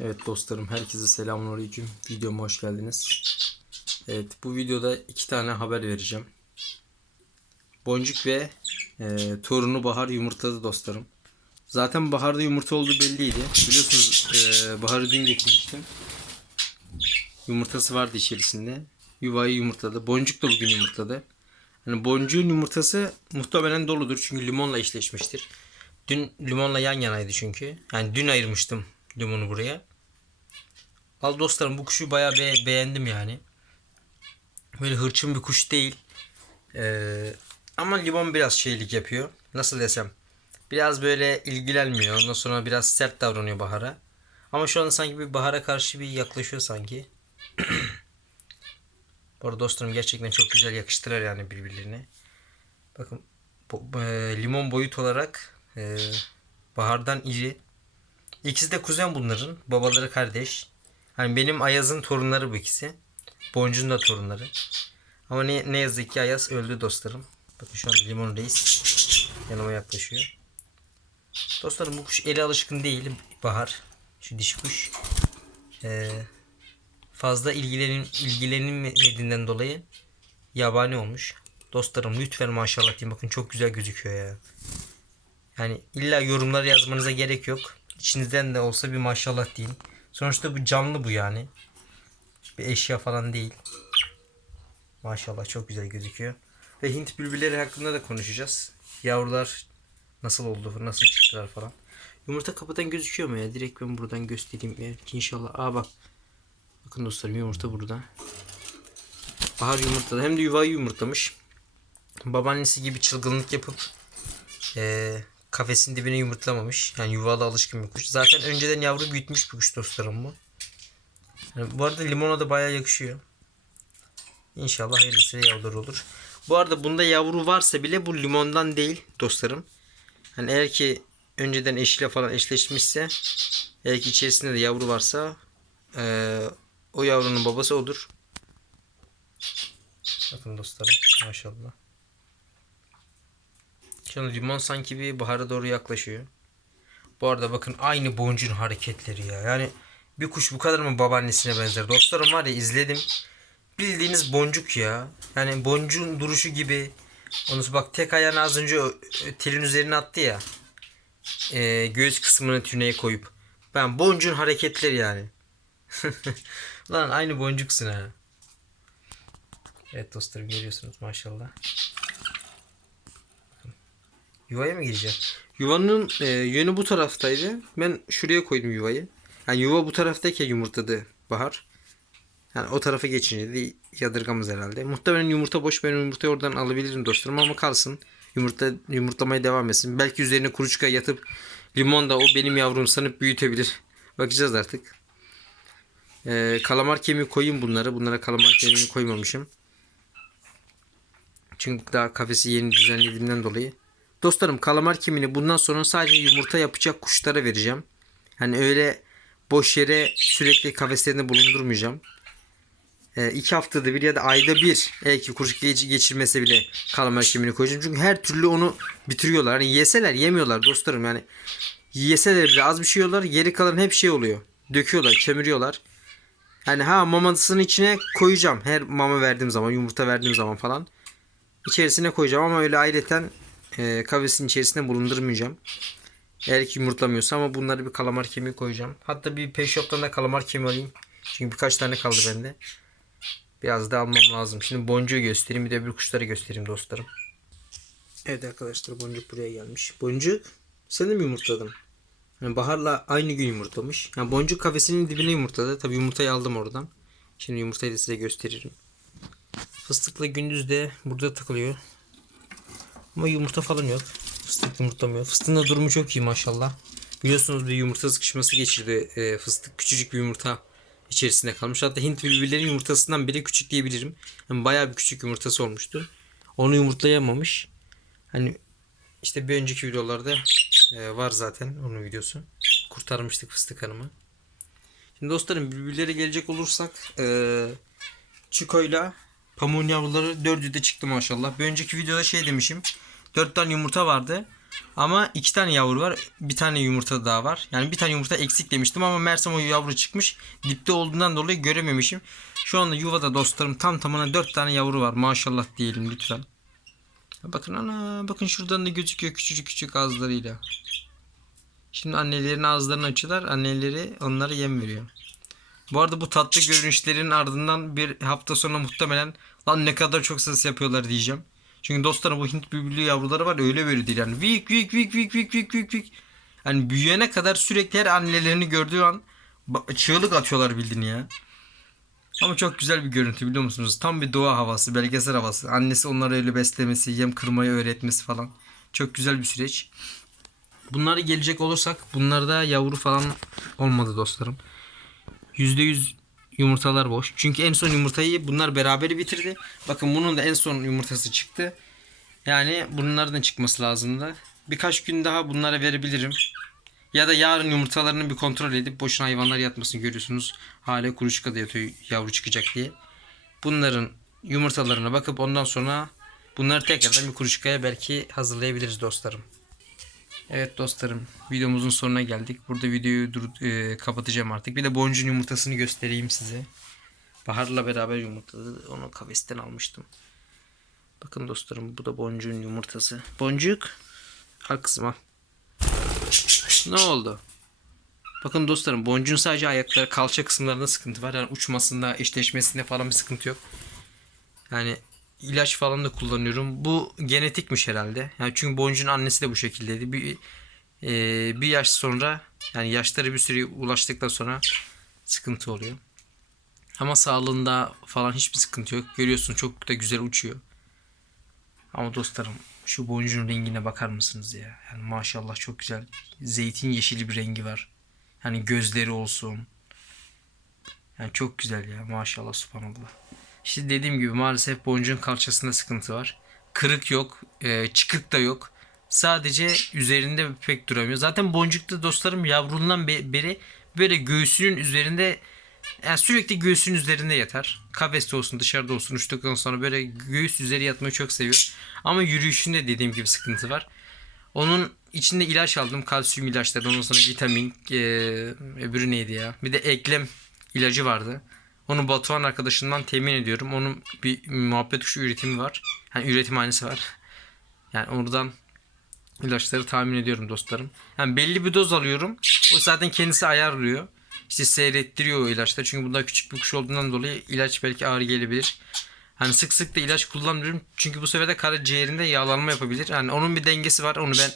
Evet dostlarım herkese selamünaleyküm. Videoma hoş geldiniz. Evet bu videoda iki tane haber vereceğim. Boncuk ve e, torunu Bahar yumurtladı dostlarım. Zaten Bahar'da yumurta olduğu belliydi. Biliyorsunuz e, Bahar'ı dün getirmiştim. Yumurtası vardı içerisinde. Yuvayı yumurtladı. Boncuk da bugün yumurtladı. Hani boncuğun yumurtası muhtemelen doludur çünkü limonla eşleşmiştir. Dün limonla yan yanaydı çünkü. Yani dün ayırmıştım limonu buraya. Al dostlarım bu kuşu bayağı be- beğendim yani. Böyle hırçın bir kuş değil. Ee, ama limon biraz şeylik yapıyor. Nasıl desem. Biraz böyle ilgilenmiyor. Ondan sonra biraz sert davranıyor Bahar'a. Ama şu an sanki bir Bahar'a karşı bir yaklaşıyor sanki. Bu arada dostlarım gerçekten çok güzel yakıştırar yani birbirlerine. Bakın bu- e, limon boyut olarak e, Bahar'dan iri. İkisi de kuzen bunların. Babaları kardeş. Hani benim Ayaz'ın torunları bu ikisi. Boncuğun da torunları. Ama ne, ne yazık ki Ayaz öldü dostlarım. Bakın şu anda Limon Reis yanıma yaklaşıyor. Dostlarım bu kuş eli alışkın değil. Bahar. Şu dişi kuş. Ee, fazla ilgilenin, ilgilenilmediğinden dolayı yabani olmuş. Dostlarım lütfen maşallah diyeyim. Bakın çok güzel gözüküyor ya. Yani illa yorumlar yazmanıza gerek yok. İçinizden de olsa bir maşallah deyin. Sonuçta bu canlı bu yani. Bir eşya falan değil. Maşallah çok güzel gözüküyor. Ve Hint bülbülleri hakkında da konuşacağız. Yavrular nasıl oldu, nasıl çıktılar falan. Yumurta kapıdan gözüküyor mu ya? Direkt ben buradan göstereyim. Belki inşallah. Aa bak. Bakın dostlarım yumurta burada. Bahar yumurtladı. Hem de yuvayı yumurtlamış. Babaannesi gibi çılgınlık yapıp eee kafesin dibine yumurtlamamış. Yani yuvalı alışkın bir kuş. Zaten önceden yavru büyütmüş bir kuş dostlarım bu. Yani bu arada limona da bayağı yakışıyor. İnşallah hayırlısıyla yavrular olur. Bu arada bunda yavru varsa bile bu limondan değil dostlarım. Hani eğer ki önceden eşiyle falan eşleşmişse eğer ki içerisinde de yavru varsa eee, o yavrunun babası odur. Bakın dostlarım maşallah. An limon sanki bir bahara doğru yaklaşıyor. Bu arada bakın aynı boncuğun hareketleri ya. Yani bir kuş bu kadar mı babaannesine benzer? Dostlarım var ya izledim. Bildiğiniz boncuk ya. Yani boncuğun duruşu gibi. Onu bak tek ayağını az önce telin üzerine attı ya. Ee, göğüs kısmını tüneye koyup. Ben boncuğun hareketleri yani. Lan aynı boncuksun ha. Evet dostlarım görüyorsunuz maşallah. Yuvaya mı gireceğim? Yuvanın e, yönü bu taraftaydı. Ben şuraya koydum yuvayı. Yani yuva bu taraftayken yumurtladı Bahar. Yani o tarafa geçince de yadırgamaz herhalde. Muhtemelen yumurta boş. Ben yumurtayı oradan alabilirim dostlarım ama kalsın. Yumurta yumurtlamaya devam etsin. Belki üzerine kuruçka yatıp limon da o benim yavrum sanıp büyütebilir. Bakacağız artık. Ee, kalamar kemiği koyayım bunlara. Bunlara kalamar kemiğini koymamışım. Çünkü daha kafesi yeni düzenlediğimden dolayı. Dostlarım kalamar kemiğini bundan sonra sadece yumurta yapacak kuşlara vereceğim. Hani öyle boş yere sürekli kafeslerinde bulundurmayacağım. Ee, iki haftada bir ya da ayda bir eğer ki kuş geç- geçirmese bile kalamar kemiğini koyacağım. Çünkü her türlü onu bitiriyorlar. Hani yeseler yemiyorlar dostlarım yani. Yeseler bile az bir şey yiyorlar. Geri kalan hep şey oluyor. Döküyorlar, kemiriyorlar. Hani ha mamasının içine koyacağım. Her mama verdiğim zaman, yumurta verdiğim zaman falan. İçerisine koyacağım ama öyle ayrıten e, kafesin içerisinde bulundurmayacağım. Eğer ki yumurtlamıyorsa ama bunları bir kalamar kemiği koyacağım. Hatta bir pet shop'tan da kalamar kemiği alayım. Çünkü birkaç tane kaldı bende. Biraz da almam lazım. Şimdi boncuğu göstereyim bir de bir kuşları göstereyim dostlarım. Evet arkadaşlar boncuk buraya gelmiş. Boncuk sen de mi yumurtladın? Yani Bahar'la aynı gün yumurtlamış. Yani boncuk kafesinin dibine yumurtladı. Tabi yumurtayı aldım oradan. Şimdi yumurtayı da size gösteririm. Fıstıkla gündüz de burada takılıyor. Ama yumurta falan yok. Fıstık yumurtlamıyor. Fıstığın da durumu çok iyi maşallah. Biliyorsunuz bir yumurta sıkışması geçirdi e, fıstık. Küçücük bir yumurta içerisinde kalmış. Hatta Hint bülbüllerin yumurtasından bile küçük diyebilirim. Yani bayağı bir küçük yumurtası olmuştu. Onu yumurtlayamamış. Hani işte bir önceki videolarda e, var zaten onun videosu. Kurtarmıştık fıstık hanımı. Şimdi dostlarım bülbüllere gelecek olursak e, Çiko'yla pamuğun yavruları dördü de çıktı maşallah. Bir önceki videoda şey demişim. Dört tane yumurta vardı. Ama iki tane yavru var. Bir tane yumurta daha var. Yani bir tane yumurta eksik demiştim ama meğersem o yavru çıkmış. Dipte olduğundan dolayı görememişim. Şu anda yuvada dostlarım tam tamına dört tane yavru var. Maşallah diyelim lütfen. Bakın ana bakın şuradan da gözüküyor küçücük küçük ağızlarıyla. Şimdi annelerin ağızlarını açıyorlar. Anneleri onlara yem veriyor. Bu arada bu tatlı görünüşlerin ardından bir hafta sonra muhtemelen lan ne kadar çok ses yapıyorlar diyeceğim. Çünkü dostlarım bu Hint bülbülü yavruları var öyle böyle değil yani. Vik vik vik vik vik vik vik vik. Yani büyüyene kadar sürekli her annelerini gördüğü an çığlık atıyorlar bildiğin ya. Ama çok güzel bir görüntü biliyor musunuz? Tam bir doğa havası, belgesel havası. Annesi onları öyle beslemesi, yem kırmayı öğretmesi falan. Çok güzel bir süreç. Bunlara gelecek olursak bunlarda yavru falan olmadı dostlarım. %100 yumurtalar boş. Çünkü en son yumurtayı bunlar beraber bitirdi. Bakın bunun da en son yumurtası çıktı. Yani bunlardan çıkması lazımdı. Birkaç gün daha bunlara verebilirim. Ya da yarın yumurtalarını bir kontrol edip boşuna hayvanlar yatmasın görüyorsunuz. Hala kuluçkada yatıyor yavru çıkacak diye. Bunların yumurtalarına bakıp ondan sonra bunları tekrardan bir kuluçkaya belki hazırlayabiliriz dostlarım. Evet dostlarım videomuzun sonuna geldik. Burada videoyu dur, e, kapatacağım artık. Bir de boncuğun yumurtasını göstereyim size. Bahar'la beraber yumurtladı. Onu kafesten almıştım. Bakın dostlarım bu da boncuğun yumurtası. Boncuk. Al kızım. Ne oldu? Bakın dostlarım boncuğun sadece ayakları kalça kısımlarında sıkıntı var. Yani uçmasında eşleşmesinde falan bir sıkıntı yok. Yani ilaç falan da kullanıyorum. Bu genetikmiş herhalde. Yani çünkü boncuğun annesi de bu şekildeydi. Bir e, bir yaş sonra yani yaşları bir süreye ulaştıktan sonra sıkıntı oluyor. Ama sağlığında falan hiçbir sıkıntı yok. Görüyorsun çok da güzel uçuyor. Ama dostlarım şu boncuğun rengine bakar mısınız ya? Yani maşallah çok güzel. Zeytin yeşili bir rengi var. Yani gözleri olsun. Yani çok güzel ya maşallah subhanallah. İşte dediğim gibi maalesef boncuğun kalçasında sıkıntı var. Kırık yok, e, çıkık da yok. Sadece üzerinde pek duramıyor. Zaten boncukta dostlarım yavruluğundan be- beri böyle göğsünün üzerinde yani sürekli göğsün üzerinde yatar. Kafeste olsun dışarıda olsun uçtuktan sonra böyle göğüs üzeri yatmayı çok seviyor. Ama yürüyüşünde dediğim gibi sıkıntı var. Onun içinde ilaç aldım. Kalsiyum ilaçları. Ondan sonra vitamin. E, öbürü neydi ya? Bir de eklem ilacı vardı. Onu Batuhan arkadaşımdan temin ediyorum. Onun bir muhabbet kuşu üretimi var. Yani üretimhanesi var. Yani oradan ilaçları tahmin ediyorum dostlarım. Yani belli bir doz alıyorum. O zaten kendisi ayarlıyor. İşte seyrettiriyor o ilaçları. Çünkü bunlar küçük bir kuş olduğundan dolayı ilaç belki ağır gelebilir. Hani sık sık da ilaç kullanmıyorum. Çünkü bu sefer de karaciğerinde yağlanma yapabilir. Yani onun bir dengesi var. Onu ben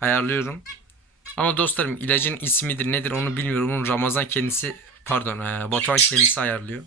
ayarlıyorum. Ama dostlarım ilacın ismidir nedir onu bilmiyorum. Onu Ramazan kendisi pardon ee, Batuhan kendisi ayarlıyor.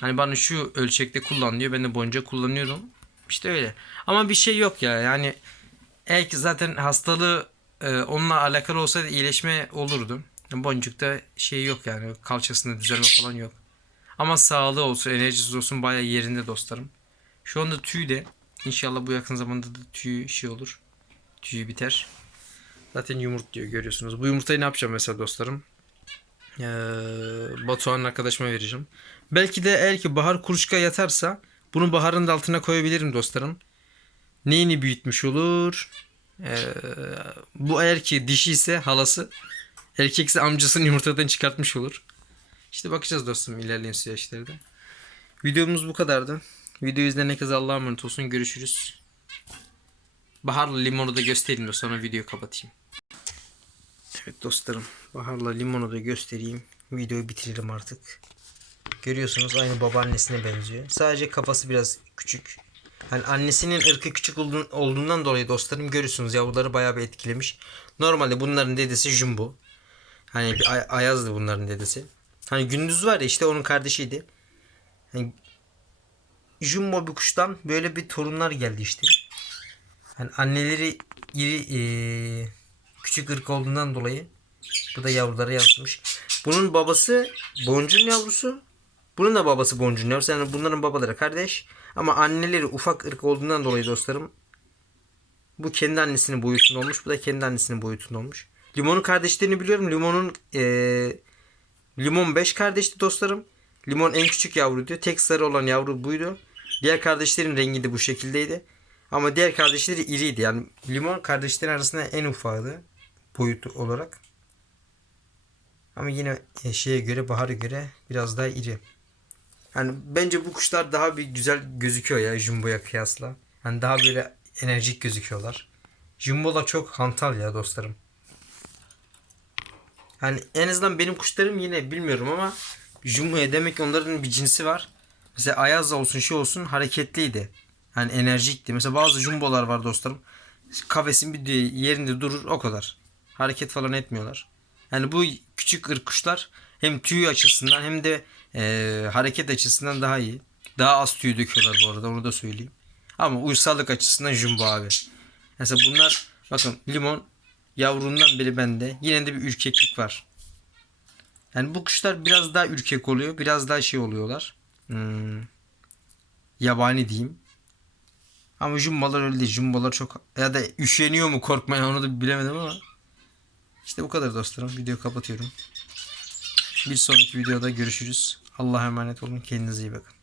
Hani bana şu ölçekte kullan diyor. Ben de boyunca kullanıyorum. İşte öyle. Ama bir şey yok ya. Yani eğer zaten hastalığı e, onunla alakalı olsaydı iyileşme olurdu. Boncukta şey yok yani. Kalçasında düzelme falan yok. Ama sağlığı olsun, enerjisi olsun bayağı yerinde dostlarım. Şu anda tüy de inşallah bu yakın zamanda da tüy şey olur. Tüyü biter. Zaten yumurt diyor görüyorsunuz. Bu yumurtayı ne yapacağım mesela dostlarım? Ee, Batuhan'ın arkadaşıma vereceğim. Belki de eğer ki bahar kuluçka yatarsa bunu baharın da altına koyabilirim dostlarım. Neyini büyütmüş olur? Ee, bu eğer ki dişi ise halası, erkekse amcasının yumurtadan çıkartmış olur. İşte bakacağız dostum ilerleyen süreçlerde. Videomuz bu kadardı. Videoyu izleyen herkese Allah'a emanet olsun. Görüşürüz. Baharla limonu da göstereyim de sonra videoyu kapatayım. Evet dostlarım. Baharla limonu da göstereyim. Videoyu bitirelim artık. Görüyorsunuz aynı babaannesine benziyor. Sadece kafası biraz küçük. Hani annesinin ırkı küçük olduğun- olduğundan dolayı dostlarım görüyorsunuz yavruları bayağı bir etkilemiş. Normalde bunların dedesi Jumbo. Hani bir Ay- Ayaz'dı bunların dedesi. Hani Gündüz var ya işte onun kardeşiydi. Hani Jumbo bir kuştan böyle bir torunlar geldi işte. Hani anneleri iri eee, küçük ırk olduğundan dolayı bu da yavrulara yansımış. Bunun babası boncuğun yavrusu. Bunun da babası boncuğun yavrusu. Yani bunların babaları kardeş. Ama anneleri ufak ırk olduğundan dolayı dostlarım. Bu kendi annesinin boyutunda olmuş. Bu da kendi annesinin boyutunda olmuş. Limon'un kardeşlerini biliyorum. Limon'un eee Limon 5 kardeşti dostlarım. Limon en küçük yavru diyor. Tek sarı olan yavru buydu. Diğer kardeşlerin rengi de bu şekildeydi. Ama diğer kardeşleri iriydi. Yani limon kardeşlerin arasında en ufağıydı boyut olarak. Ama yine e, şeye göre bahara göre biraz daha iri. Yani bence bu kuşlar daha bir güzel gözüküyor ya jumbo'ya kıyasla. Yani daha böyle enerjik gözüküyorlar. Jumbo'lar çok hantal ya dostlarım. Yani en azından benim kuşlarım yine bilmiyorum ama jumbo demek ki onların bir cinsi var. Mesela Ayaz olsun şey olsun hareketliydi. Yani enerjikti. Mesela bazı jumbolar var dostlarım. Kafesin bir yerinde durur o kadar. Hareket falan etmiyorlar. Yani bu küçük ırk kuşlar hem tüy açısından hem de e, hareket açısından daha iyi. Daha az tüy döküyorlar bu arada onu da söyleyeyim. Ama uysallık açısından jumbo abi. Mesela bunlar bakın limon yavrundan beri bende. Yine de bir ürkeklik var. Yani bu kuşlar biraz daha ürkek oluyor. Biraz daha şey oluyorlar. Hmm, yabani diyeyim. Ama jumbalar öyle değil. Jumbalar çok ya da üşeniyor mu korkmaya onu da bilemedim ama. İşte bu kadar dostlarım. Videoyu kapatıyorum. Bir sonraki videoda görüşürüz. Allah'a emanet olun. Kendinize iyi bakın.